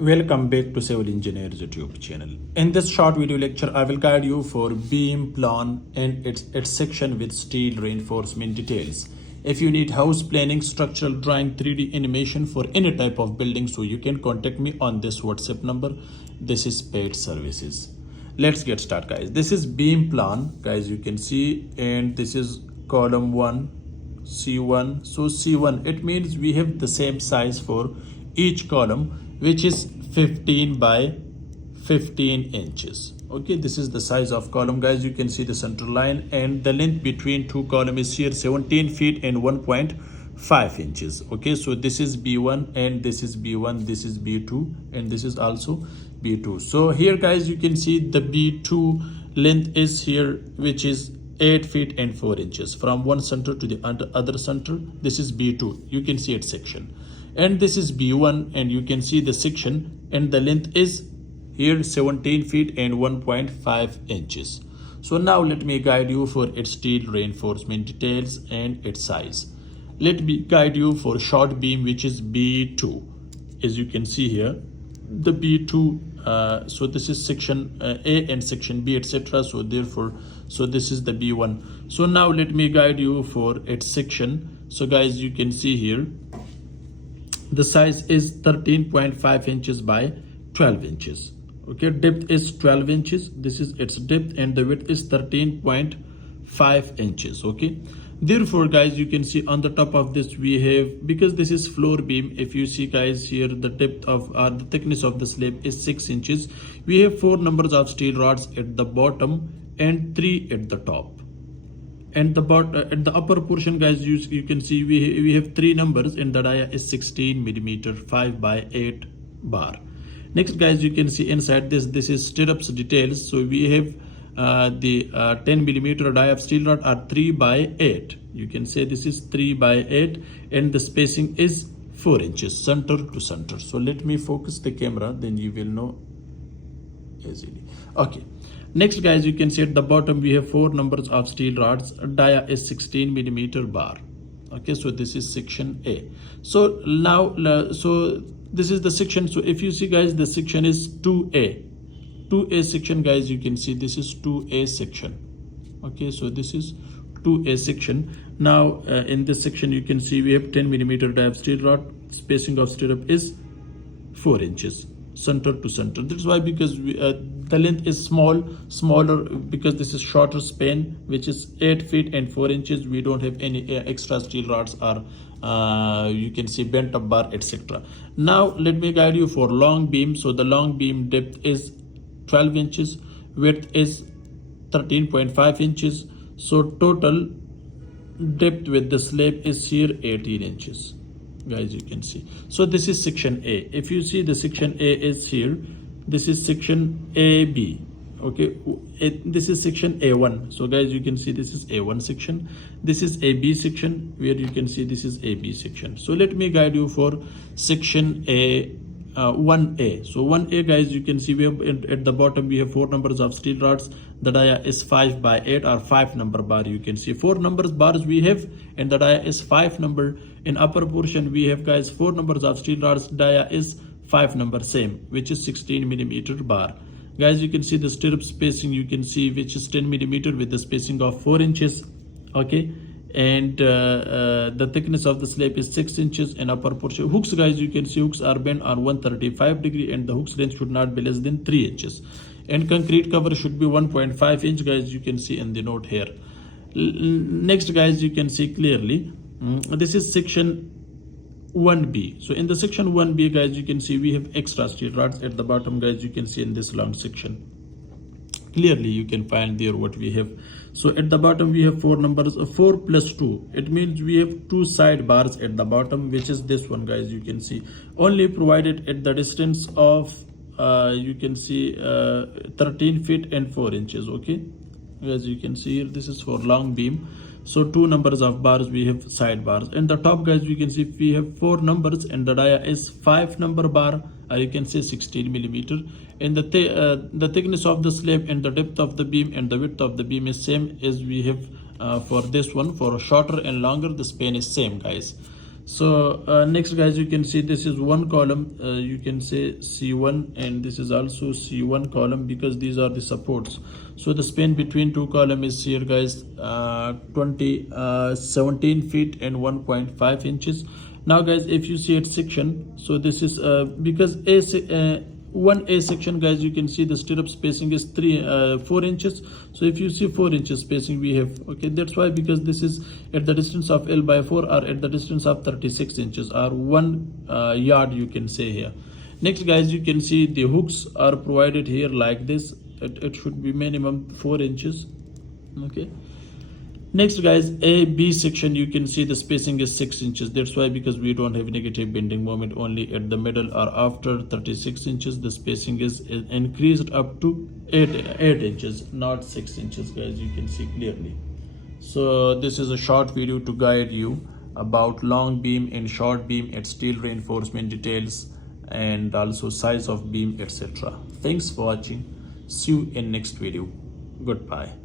Welcome back to Civil Engineers YouTube channel. In this short video lecture, I will guide you for beam plan and its section with steel reinforcement details. If you need house planning, structural drawing, 3D animation for any type of building, so you can contact me on this WhatsApp number. This is paid services. Let's get started, guys. This is beam plan, guys. You can see, and this is column 1, C1. So C1, it means we have the same size for each column, which is 15 by 15 inches. Okay, this is the size of column, guys. You can see the center line, and the length between two columns is here 17 feet and 1.5 inches. Okay, so this is B1 and this is B1, this is B2, and this is also B2. So here, guys, you can see the B2 length is here, which is 8 feet and 4 inches from one center to the other center. This is B2. You can see its section. And this is B1, and you can see the section, and the length is here 17 feet and 1.5 inches. So now let me guide you for its steel reinforcement details and its size. Let me guide you for short beam, which is B2. As you can see here, the B2, so this is section A and section B, etc. So therefore, so this is the B1. So now let me guide you for its section. So guys, you can see here, the size is 13.5 inches by 12 inches. Okay, depth is 12 inches. This is its depth, and the width is 13.5 inches. Okay, therefore, guys, you can see on the top of this we have, because this is floor beam, if you see, guys, here the depth of the thickness of the slab is 6 inches. We have 4 numbers of steel rods at the bottom and 3 at the top. And at the upper portion, guys, you can see we have 3 numbers, and the dia is 16 millimeter, 5 by 8 bar. Next, guys, you can see inside this is stirrups details. So we have the 10 millimeter dia of steel rod are 3 by 8. You can say this is 3 by 8, and the spacing is 4 inches center to center. So let me focus the camera, then you will know easily. Okay. Next, guys, you can see at the bottom we have 4 numbers of steel rods. Dia is 16 millimeter bar. Okay, so this is section A. So now, so this is the section. So if you see, guys, the section is 2A. 2A section, guys, you can see this is 2A section. Okay, so this is 2A section. Now, in this section, you can see we have 10 millimeter dia of steel rod. Spacing of stirrup is 4 inches. Center to center. That's why, because the length is smaller, because this is shorter span, which is 8 feet and 4 inches. We don't have any extra steel rods or you can see bent up bar, etc. Now let me guide you for long beam. So the long beam depth is 12 inches, width is 13.5 inches. So total depth with the slab is here 18 inches. Guys, you can see. So this is section A. If you see, the section A is here. This is section AB. Okay, this is section A1. So guys, you can see this is A1 section. This is AB section, where you can see this is AB section. So let me guide you for section A. 1A. So 1A, guys, you can see we have at the bottom we have 4 numbers of steel rods. The dia is 5 by 8 or 5 number bar. You can see 4 numbers bars we have, and the dia is 5 number. In upper portion we have, guys, 4 numbers of steel rods. Dia is 5 number same, which is 16 millimeter bar. Guys, you can see the stirrup spacing, you can see, which is 10 millimeter with the spacing of 4 inches. Okay, and the thickness of the slab is 6 inches in upper portion. Hooks, guys, you can see hooks are bent on 135 degree, and the hook's length should not be less than 3 inches. And concrete cover should be 1.5 inch, guys, you can see in the note here. Next, guys, you can see clearly, this is section 1B. So in the section 1B, guys, you can see we have extra steel rods at the bottom, guys. You can see in this long section. Clearly you can find there what we have. So at the bottom we have 4 numbers, 4 plus 2. It means we have 2 side bars at the bottom, which is this one, guys. You can see only provided at the distance of you can see 13 feet and 4 inches. Okay, as you can see here, this is for long beam. So 2 numbers of bars we have side bars. And the top, guys, you can see we have 4 numbers, and the dia is 5 number bar, or you can say 16 millimeter. And the thickness of the slab and the depth of the beam and the width of the beam is same as we have for this one. For shorter and longer, the span is same, guys. So next guys, you can see this is one column, you can say C1, and this is also C1 column, because these are the supports. So the span between two columns is here guys, 17 feet and 1.5 inches. Now guys, if you see it section, so this is because one A section guys, you can see the stirrup spacing is 4 inches. So if you see 4 inches spacing we have, okay, that's why, because this is at the distance of L by 4, or at the distance of 36 inches, or 1 yard, you can say here. Next guys, you can see the hooks are provided here like this. It should be minimum 4 inches, okay. Next guys, A B section, you can see the spacing is 6 inches. That's why, because we don't have negative bending moment only at the middle, or after 36 inches the spacing is increased up to 8 inches, not 6 inches guys, you can see clearly. So this is a short video to guide you about long beam and short beam at steel reinforcement details, and also size of beam, etc. Thanks for watching. See you in next video. Goodbye.